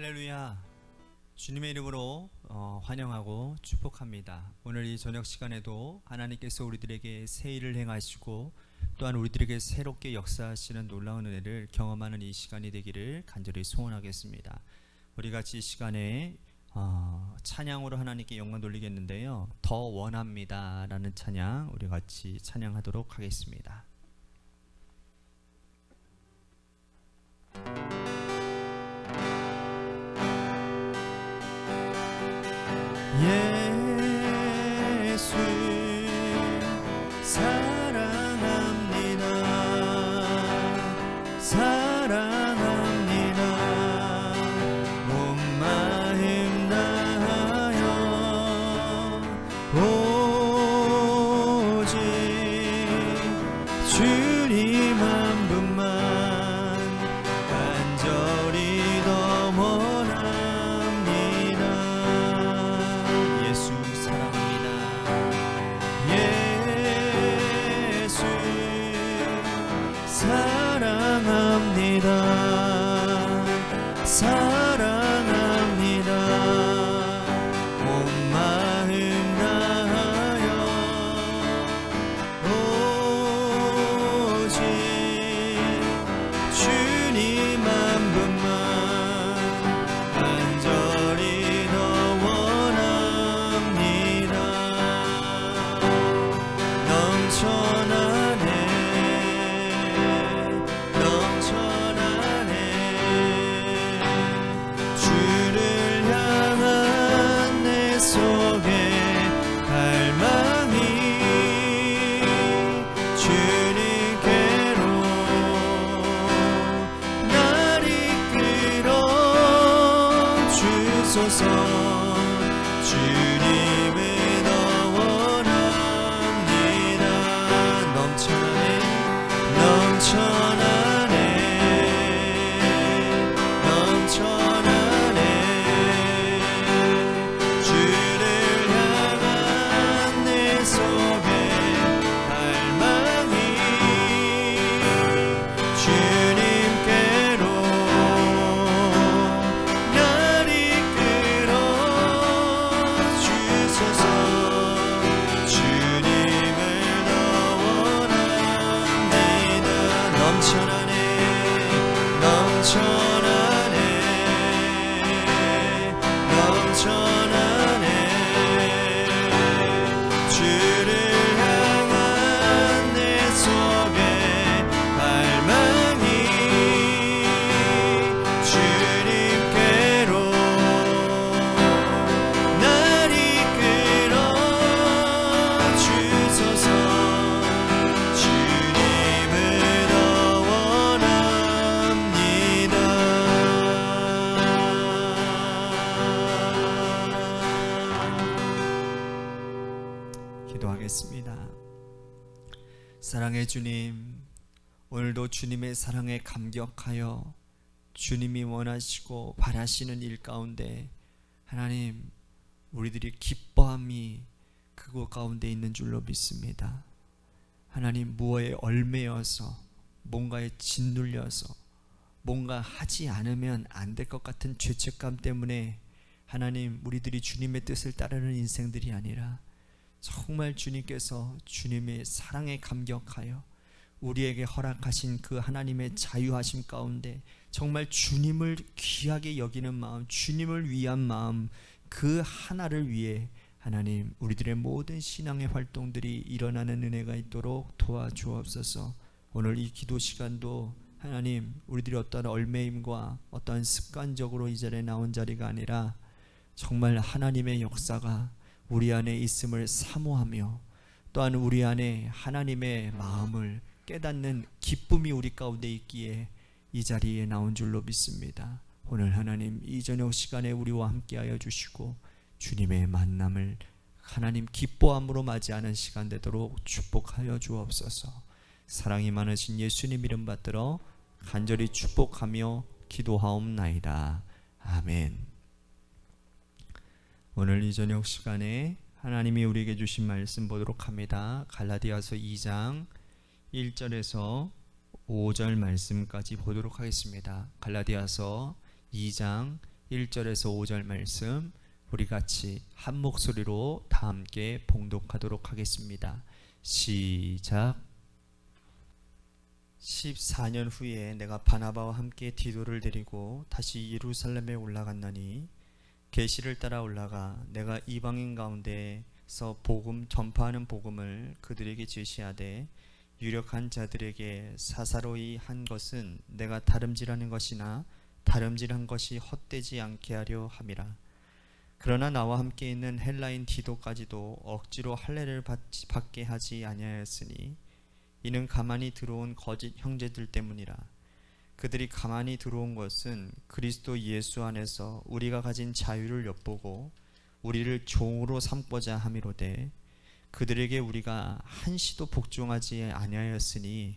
할렐루야. 주님의 이름으로 환영하고 축복합니다. 오늘 이 저녁 시간에도 하나님께서 우리들에게 새 일을 행하시고 또한 우리들에게 새롭게 역사하시는 놀라운 은혜를 경험하는 이 시간이 되기를 간절히 소원하겠습니다. 우리 같이 이 시간에 찬양으로 하나님께 영광 돌리겠는데요, 더 원합니다 라는 찬양 우리 같이 찬양하도록 하겠습니다. 예수 사랑합니다. 사랑합니다. 온 마음 다하여 오직 주님 한 분만 간절히 더 원합니다. 예수 사랑합니다. 예수 사랑합니다. 사랑합니다. 온 마음 다하여 오직 주님 한 분만 간절히 더 원합니다. 넘쳐나네 넘쳐나네 주를 향한 내 속에 갈망이 주님께로 날 이끌어 주소서. 주님을 더 원합니다. 넘쳐나네 넘쳐나네 넘쳐나네 주를 향한 내 속에 갈망이 주님께로 날 이끌어 주소서. 주님을 더 원합니다. 넘쳐나네 넘쳐나네 넘쳐나네 주를 향한 내 속에 갈망이 주님께로 날 이끌어 주소서. 주님을 더 원합니다. 기도하겠습니다. 사랑의 주님, 오늘도 주님의 사랑에 감격하여 주님이 원하시고 바라시는 일 가운데 하나님 우리들이 기뻐함이 그곳 가운데 있는 줄로 믿습니다. 하나님 무엇에 얽매여서 뭔가에 짓눌려서 뭔가 하지 않으면 안 될 것 같은 죄책감 때문에 하나님 우리들이 주님의 뜻을 따르는 인생들이 아니라 정말 주님께서 주님의 사랑에 감격하여 우리에게 허락하신 그 하나님의 자유하심 가운데 정말 주님을 귀하게 여기는 마음, 주님을 위한 마음, 그 하나를 위해 하나님 우리들의 모든 신앙의 활동들이 일어나는 은혜가 있도록 도와주옵소서. 오늘 이 기도 시간도 하나님 우리들이 어떤 얽매임과 어떤 습관적으로 이 자리에 나온 자리가 아니라 정말 하나님의 역사가 우리 안에 있음을 사모하며 또한 우리 안에 하나님의 마음을 깨닫는 기쁨이 우리 가운데 있기에 이 자리에 나온 줄로 믿습니다. 오늘 하나님 이 저녁 시간에 우리와 함께하여 주시고 주님의 만남을 하나님 기뻐함으로 맞이하는 시간 되도록 축복하여 주옵소서. 사랑이 많으신 예수님 이름 받들어 간절히 축복하며 기도하옵나이다. 아멘. 오늘 이 저녁 시간에 하나님이 우리에게 주신 말씀 보도록 합니다. 갈라디아서 2장 1절에서 5절 말씀까지 보도록 하겠습니다. 갈라디아서 2장 1절에서 5절 말씀 우리 같이 한 목소리로 다 함께 봉독하도록 하겠습니다. 시작. 14년 후에 내가 바나바와 함께 디도를 데리고 다시 예루살렘에 올라갔나니 계시를 따라 올라가 내가 이방인 가운데서 복음 전파하는 복음을 그들에게 제시하되 유력한 자들에게 사사로이 한 것은 내가 다름질하는 것이나 다름질한 것이 헛되지 않게 하려 함이라. 그러나 나와 함께 있는 헬라인 디도까지도 억지로 할례를 받게 하지 아니하였으니 이는 가만히 들어온 거짓 형제들 때문이라. 그들이 가만히 들어온 것은 그리스도 예수 안에서 우리가 가진 자유를 엿보고 우리를 종으로 삼고자 함이로되 그들에게 우리가 한시도 복종하지 아니하였으니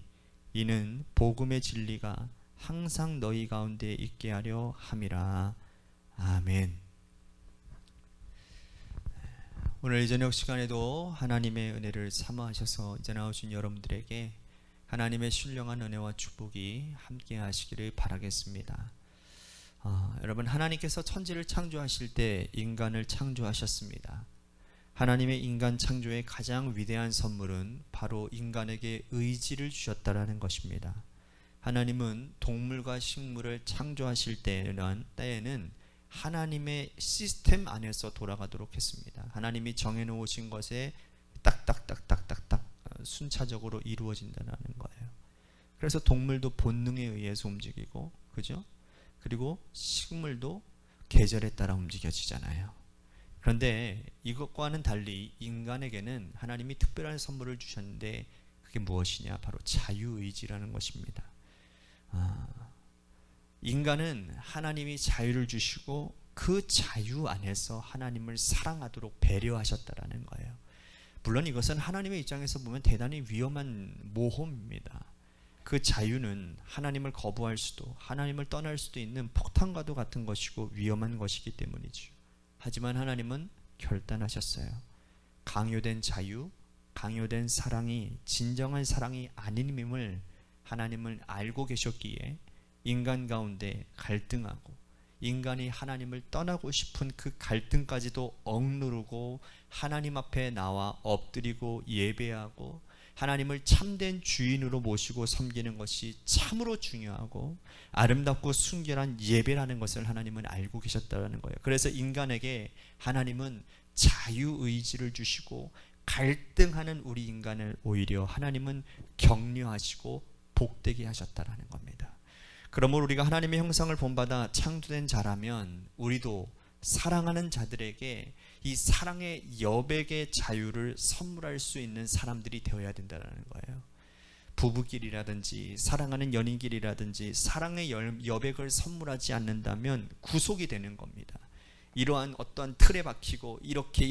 이는 복음의 진리가 항상 너희 가운데 있게 하려 함이라. 아멘. 오늘 이 저녁 시간에도 하나님의 은혜를 사모하셔서 이제 나오신 여러분들에게 하나님의 신령한 은혜와 축복이 함께 하시기를 바라겠습니다. 여러분, 하나님께서 천지를 창조하실 때 인간을 창조하셨습니다. 하나님의 인간 창조의 가장 위대한 선물은 바로 인간에게 의지를 주셨다라는 것입니다. 하나님은 동물과 식물을 창조하실 때에는 하나님의 시스템 안에서 돌아가도록 했습니다. 하나님이 정해놓으신 것에 딱딱딱딱딱딱 순차적으로 이루어진다는 거예요. 그래서 동물도 본능에 의해서 움직이고, 그죠? 그리고 식물도 계절에 따라 움직여지잖아요. 그런데 이것과는 달리 인간에게는 하나님이 특별한 선물을 주셨는데 그게 무엇이냐? 바로 자유의지라는 것입니다. 인간은 하나님이 자유를 주시고 그 자유 안에서 하나님을 사랑하도록 배려하셨다라는 거예요. 물론 이것은 하나님의 입장에서 보면 대단히 위험한 모험입니다. 그 자유는 하나님을 거부할 수도 하나님을 떠날 수도 있는 폭탄과도 같은 것이고 위험한 것이기 때문이죠. 하지만 하나님은 결단하셨어요. 강요된 자유, 강요된 사랑이 진정한 사랑이 아님임을 하나님은 알고 계셨기에 인간 가운데 갈등하고 인간이 하나님을 떠나고 싶은 그 갈등까지도 억누르고 하나님 앞에 나와 엎드리고 예배하고 하나님을 참된 주인으로 모시고 섬기는 것이 참으로 중요하고 아름답고 순결한 예배라는 것을 하나님은 알고 계셨다는 거예요. 그래서 인간에게 하나님은 자유의지를 주시고 갈등하는 우리 인간을 오히려 하나님은 격려하시고 복되게 하셨다는 겁니다. 그러므로 우리가 하나님의 형상을 본받아 창조된 자라면 우리도 사랑하는 자들에게 이 사랑의 여백의 자유를 선물할 수 있는 사람들이 되어야 된다는 거예요. 부부끼리라든지 사랑하는 연인끼리라든지 사랑의 여백을 선물하지 않는다면 구속이 되는 겁니다. 이러한 어떤 틀에 박히고 이렇게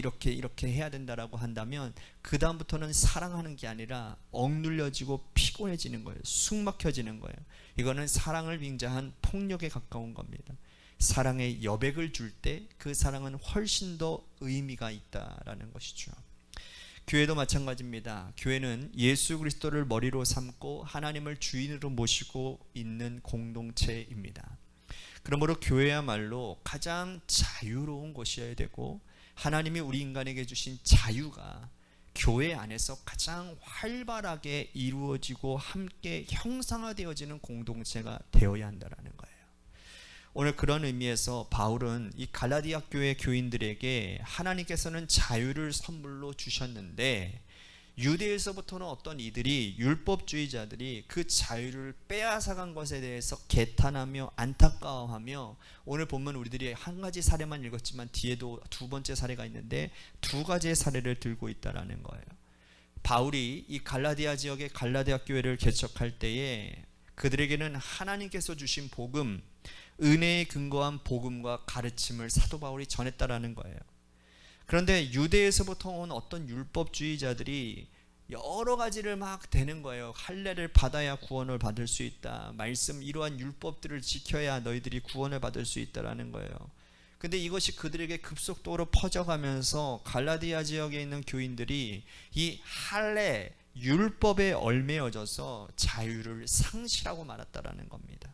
해야 된다라고 한다면 그 다음부터는 사랑하는 게 아니라 억눌려지고 피곤해지는 거예요. 숙막혀지는 거예요. 이거는 사랑을 빙자한 폭력에 가까운 겁니다. 사랑의 여백을 줄 때 그 사랑은 훨씬 더 의미가 있다라는 것이죠. 교회도 마찬가지입니다. 교회는 예수 그리스도를 머리로 삼고 하나님을 주인으로 모시고 있는 공동체입니다. 그러므로 교회야말로 가장 자유로운 곳이어야 되고 하나님이 우리 인간에게 주신 자유가 교회 안에서 가장 활발하게 이루어지고 함께 형상화되어지는 공동체가 되어야 한다는 거예요. 오늘 그런 의미에서 바울은 이 갈라디아 교회 교인들에게 하나님께서는 자유를 선물로 주셨는데 유대에서부터는 어떤 이들이 율법주의자들이 그 자유를 빼앗아간 것에 대해서 개탄하며 안타까워하며 오늘 보면 우리들이 한 가지 사례만 읽었지만 뒤에도 두 번째 사례가 있는데 두 가지의 사례를 들고 있다라는 거예요. 바울이 이 갈라디아 지역의 갈라디아 교회를 개척할 때에 그들에게는 하나님께서 주신 복음, 은혜에 근거한 복음과 가르침을 사도 바울이 전했다라는 거예요. 그런데 유대에서부터 온 어떤 율법주의자들이 여러 가지를 막 대는 거예요. 할례를 받아야 구원을 받을 수 있다. 말씀 이러한 율법들을 지켜야 너희들이 구원을 받을 수 있다라는 거예요. 근데 이것이 그들에게 급속도로 퍼져가면서 갈라디아 지역에 있는 교인들이 이 할례 율법에 얽매여져서 자유를 상실하고 말았다라는 겁니다.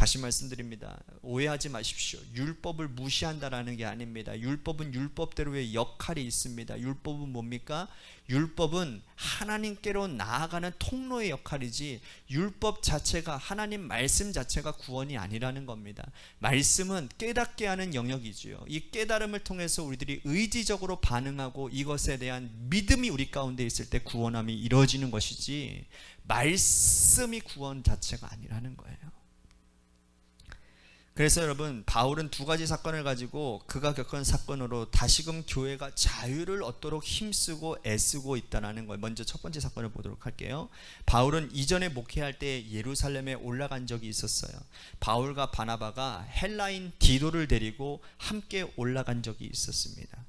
다시 말씀드립니다. 오해하지 마십시오. 율법을 무시한다라는 게 아닙니다. 율법은 율법대로의 역할이 있습니다. 율법은 뭡니까? 율법은 하나님께로 나아가는 통로의 역할이지, 율법 자체가, 하나님 말씀 자체가 구원이 아니라는 겁니다. 말씀은 깨닫게 하는 영역이지요. 이 깨달음을 통해서 우리들이 의지적으로 반응하고 이것에 대한 믿음이 우리 가운데 있을 때 구원함이 이루어지는 것이지, 말씀이 구원 자체가 아니라는 거예요. 그래서 여러분, 바울은 두 가지 사건을 가지고 그가 겪은 사건으로 다시금 교회가 자유를 얻도록 힘쓰고 애쓰고 있다는 거예요. 먼저 첫 번째 사건을 보도록 할게요. 바울은 이전에 목회할 때 예루살렘에 올라간 적이 있었어요. 바울과 바나바가 헬라인 디도를 데리고 함께 올라간 적이 있었습니다.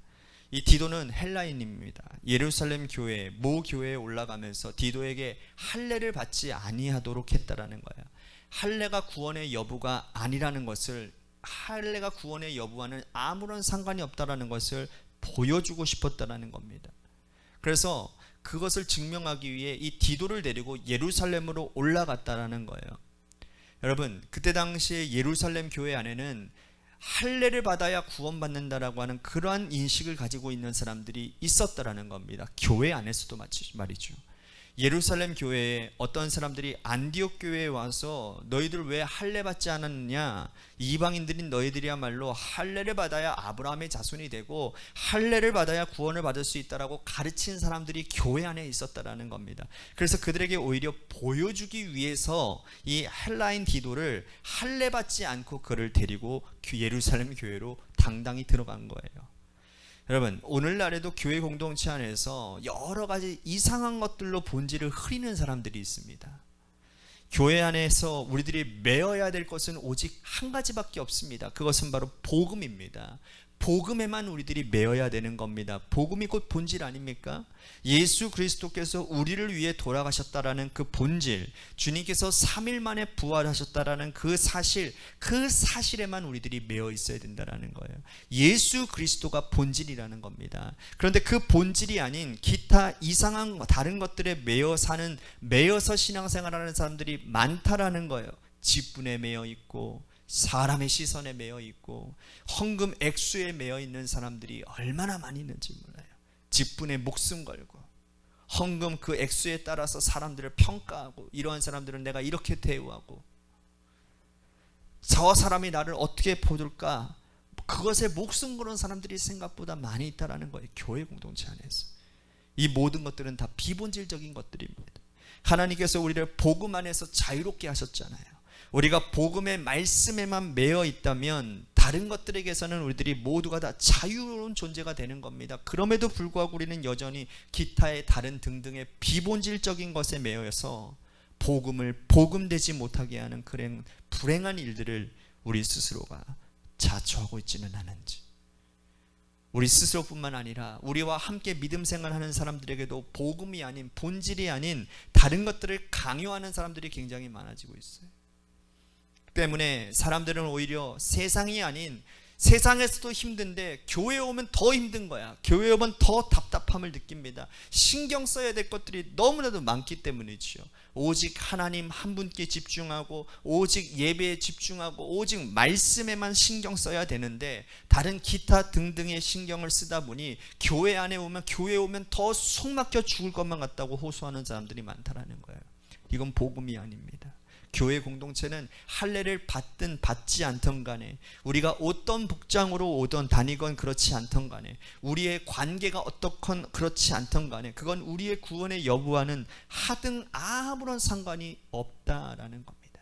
이 디도는 헬라인입니다. 예루살렘 교회, 모 교회에 올라가면서 디도에게 할례를 받지 아니하도록 했다라는 거예요. 할례가 구원의 여부가 아니라는 것을, 할례가 구원의 여부와는 아무런 상관이 없다라는 것을 보여주고 싶었다라는 겁니다. 그래서 그것을 증명하기 위해 이 디도를 데리고 예루살렘으로 올라갔다라는 거예요. 여러분, 그때 당시에 예루살렘 교회 안에는 할례를 받아야 구원받는다라고 하는 그러한 인식을 가지고 있는 사람들이 있었다라는 겁니다. 교회 안에서도 말이죠. 예루살렘 교회에 어떤 사람들이 안디옥 교회에 와서 너희들 왜 할례 받지 않았느냐, 이방인들인 너희들이야말로 할례를 받아야 아브라함의 자손이 되고 할례를 받아야 구원을 받을 수 있다라고 가르친 사람들이 교회 안에 있었다라는 겁니다. 그래서 그들에게 오히려 보여주기 위해서 이 헬라인 디도를 할례 받지 않고 그를 데리고 예루살렘 교회로 당당히 들어간 거예요. 여러분, 오늘날에도 교회 공동체 안에서 여러 가지 이상한 것들로 본질을 흐리는 사람들이 있습니다. 교회 안에서 우리들이 메어야 될 것은 오직 한 가지밖에 없습니다. 그것은 바로 복음입니다. 복음에만 우리들이 메어야 되는 겁니다. 복음이 곧 본질 아닙니까? 예수 그리스도께서 우리를 위해 돌아가셨다라는 그 본질, 주님께서 3일 만에 부활하셨다라는 그 사실, 그 사실에만 우리들이 메어 있어야 된다라는 거예요. 예수 그리스도가 본질이라는 겁니다. 그런데 그 본질이 아닌 기타 이상한 다른 것들에 메어서 신앙생활하는 사람들이 많다라는 거예요. 직분에 메어 있고, 사람의 시선에 매여 있고, 헌금 액수에 매여 있는 사람들이 얼마나 많이 있는지 몰라요. 직분에 목숨 걸고 헌금 그 액수에 따라서 사람들을 평가하고, 이러한 사람들은 내가 이렇게 대우하고, 저 사람이 나를 어떻게 보줄까, 그것에 목숨 거는 사람들이 생각보다 많이 있다는 거예요. 교회 공동체 안에서. 이 모든 것들은 다 비본질적인 것들입니다. 하나님께서 우리를 복음 안에서 자유롭게 하셨잖아요. 우리가 복음의 말씀에만 매여 있다면 다른 것들에게서는 우리들이 모두가 다 자유로운 존재가 되는 겁니다. 그럼에도 불구하고 우리는 여전히 기타의 다른 등등의 비본질적인 것에 매여서 복음을 복음되지 못하게 하는 그런 불행한 일들을 우리 스스로가 자초하고 있지는 않은지, 우리 스스로뿐만 아니라 우리와 함께 믿음 생활하는 사람들에게도 복음이 아닌, 본질이 아닌 다른 것들을 강요하는 사람들이 굉장히 많아지고 있어요. 때문에 사람들은 오히려 세상이 아닌, 세상에서도 힘든데 교회에 오면 더 힘든 거야. 교회에 오면 더 답답함을 느낍니다. 신경 써야 될 것들이 너무나도 많기 때문이지요. 오직 하나님 한 분께 집중하고, 오직 예배에 집중하고, 오직 말씀에만 신경 써야 되는데 다른 기타 등등의 신경을 쓰다 보니 교회 오면 더 속 막혀 죽을 것만 같다고 호소하는 사람들이 많다라는 거예요. 이건 복음이 아닙니다. 교회 공동체는 할례를 받든 받지 않던 간에, 우리가 어떤 복장으로 오던 다니건 그렇지 않던 간에, 우리의 관계가 어떻건 그렇지 않던 간에, 그건 우리의 구원의 여부와는 하등 아무런 상관이 없다라는 겁니다.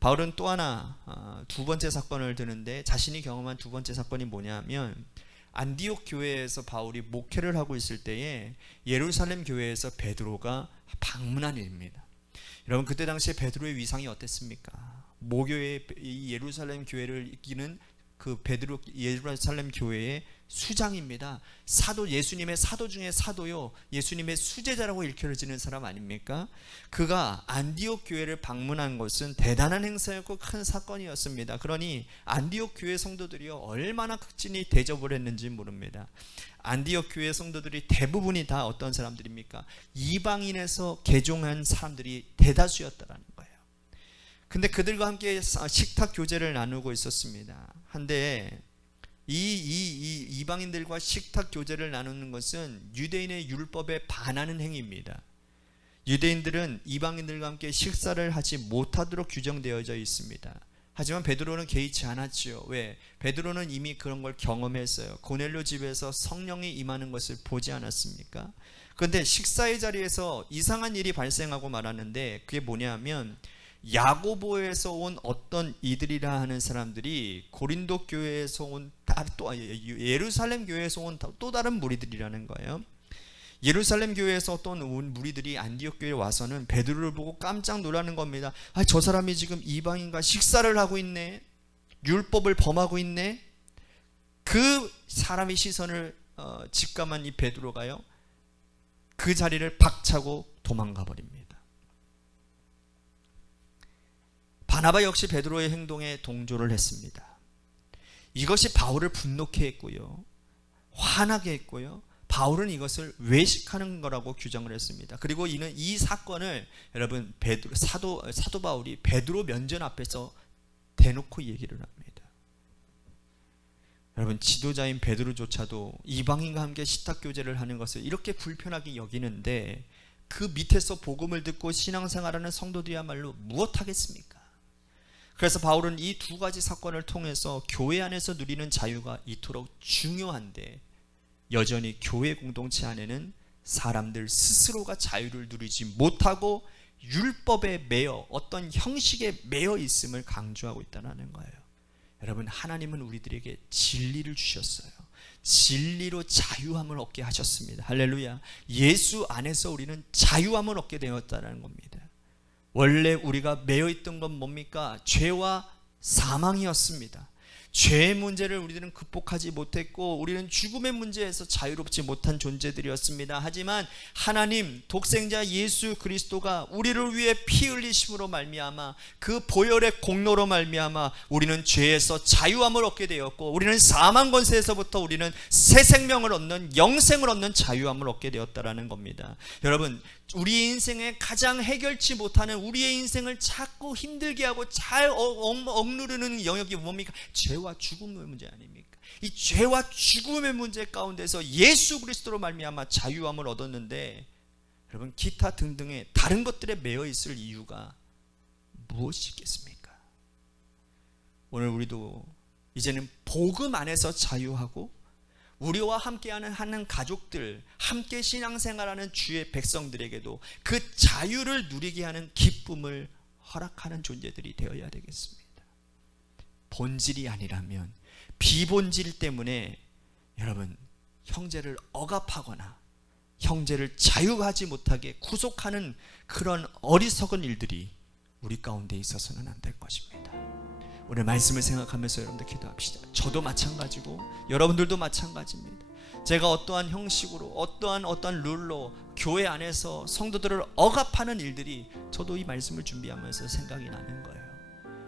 바울은 또 하나 두 번째 사건을 드는데, 자신이 경험한 두 번째 사건이 뭐냐면, 안디옥 교회에서 바울이 목회를 하고 있을 때에 예루살렘 교회에서 베드로가 방문한 일입니다. 여러분, 그때 당시에 베드로의 위상이 어땠습니까? 모교의 이 예루살렘 교회를 이끄는 그 베드로, 예루살렘 교회의 수장입니다. 사도, 예수님의 사도 중에 사도요, 예수님의 수제자라고 일컬어지는 사람 아닙니까? 그가 안디옥 교회를 방문한 것은 대단한 행사였고 큰 사건이었습니다. 그러니 안디옥 교회 성도들이요, 얼마나 극진히 대접을 했는지 모릅니다. 안디옥 교회 성도들이 대부분이 다 어떤 사람들입니까? 이방인에서 개종한 사람들이 대다수였다라는 거예요. 근데 그들과 함께 식탁 교제를 나누고 있었습니다. 한데 이 이방인들과 식탁 교제를 나누는 것은 유대인의 율법에 반하는 행위입니다. 유대인들은 이방인들과 함께 식사를 하지 못하도록 규정되어져 있습니다. 하지만 베드로는 개의치 않았지요. 왜? 베드로는 이미 그런 걸 경험했어요. 고넬료 집에서 성령이 임하는 것을 보지 않았습니까? 그런데 식사의 자리에서 이상한 일이 발생하고 말았는데 그게 뭐냐면 야고보에서 온 어떤 이들이라 하는 사람들이 고린도 교회에서 온 또 예루살렘 교회에서 온 또 다른 무리들이라는 거예요. 예루살렘 교회에서 어떤 온 무리들이 안디옥 교회에 와서는 베드로를 보고 깜짝 놀라는 겁니다. 저 사람이 지금 이방인과 식사를 하고 있네, 율법을 범하고 있네. 그 사람의 시선을 직감한 이 베드로가요, 그 자리를 박차고 도망가 버립니다. 바나바 역시 베드로의 행동에 동조를 했습니다. 이것이 바울을 분노케 했고요, 화나게 했고요, 바울은 이것을 외식하는 거라고 규정을 했습니다. 그리고 이는 이 사건을 여러분 사도 바울이 베드로 면전 앞에서 대놓고 얘기를 합니다. 여러분 지도자인 베드로조차도 이방인과 함께 식탁 교제를 하는 것을 이렇게 불편하게 여기는데 그 밑에서 복음을 듣고 신앙생활하는 성도들이야말로 무엇하겠습니까? 그래서 바울은 이 두 가지 사건을 통해서 교회 안에서 누리는 자유가 이토록 중요한데 여전히 교회 공동체 안에는 사람들 스스로가 자유를 누리지 못하고 율법에 매여 어떤 형식에 매여 있음을 강조하고 있다는 거예요. 여러분, 하나님은 우리들에게 진리를 주셨어요. 진리로 자유함을 얻게 하셨습니다. 할렐루야. 예수 안에서 우리는 자유함을 얻게 되었다는 겁니다. 원래 우리가 매여 있던 건 뭡니까? 죄와 사망이었습니다. 죄의 문제를 우리들은 극복하지 못했고 우리는 죽음의 문제에서 자유롭지 못한 존재들이었습니다. 하지만 하나님 독생자 예수 그리스도가 우리를 위해 피 흘리심으로 말미암아 그 보혈의 공로로 말미암아 우리는 죄에서 자유함을 얻게 되었고 우리는 사망 권세에서부터 우리는 새 생명을 얻는 영생을 얻는 자유함을 얻게 되었다라는 겁니다. 여러분, 우리의 인생에 가장 해결치 못하는 우리의 인생을 자꾸 힘들게 하고 잘 억누르는 영역이 뭡니까? 죄와 죽음의 문제 아닙니까? 이 죄와 죽음의 문제 가운데서 예수 그리스도로 말미암아 자유함을 얻었는데 여러분, 기타 등등의 다른 것들에 매여 있을 이유가 무엇이 있겠습니까? 오늘 우리도 이제는 복음 안에서 자유하고 우리와 함께하는 가족들, 함께 신앙생활하는 주의 백성들에게도 그 자유를 누리게 하는 기쁨을 허락하는 존재들이 되어야 되겠습니다. 본질이 아니라면 비본질 때문에 여러분 형제를 억압하거나 형제를 자유하지 못하게 구속하는 그런 어리석은 일들이 우리 가운데 있어서는 안 될 것입니다. 오늘 말씀을 생각하면서 여러분들 기도합시다. 저도 마찬가지고 여러분들도 마찬가지입니다. 제가 어떠한 형식으로 어떠한 룰로 교회 안에서 성도들을 억압하는 일들이 저도 이 말씀을 준비하면서 생각이 나는 거예요.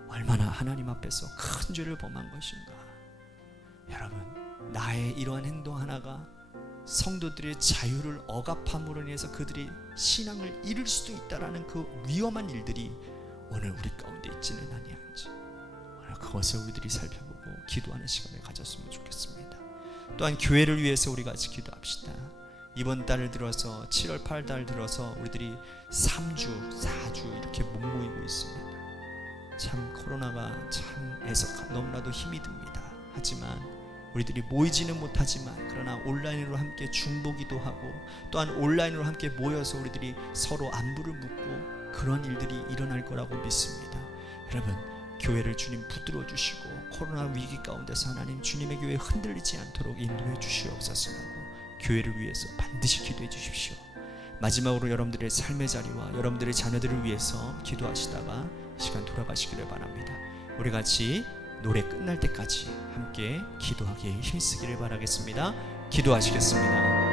얼마나 하나님 앞에서 큰 죄를 범한 것인가. 여러분, 나의 이러한 행동 하나가 성도들의 자유를 억압함으로 인해서 그들이 신앙을 잃을 수도 있다라는 그 위험한 일들이 오늘 우리 가운데 있지는 아니한지 오늘 그것을 우리들이 살펴보고 기도하는 시간을 가졌으면 좋겠습니다. 또한 교회를 위해서 우리 같이 기도합시다. 이번 달을 들어서 7월 8달 들어서 우리들이 3주 4주 이렇게 못 모이고 있습니다. 참 코로나가 참 너무나도 힘이 듭니다. 하지만 우리들이 모이지는 못하지만 그러나 온라인으로 함께 중보기도 하고 또한 온라인으로 함께 모여서 우리들이 서로 안부를 묻고 그런 일들이 일어날 거라고 믿습니다. 여러분, 교회를 주님 붙들어 주시고 코로나 위기 가운데서 하나님 주님의 교회 흔들리지 않도록 인도해 주시옵소서 하고 교회를 위해서 반드시 기도해 주십시오. 마지막으로 여러분들의 삶의 자리와 여러분들의 자녀들을 위해서 기도하시다가 시간 돌아가시기를 바랍니다. 우리 같이 노래 끝날 때까지 함께 기도하기에 힘쓰기를 바라겠습니다. 기도하시겠습니다.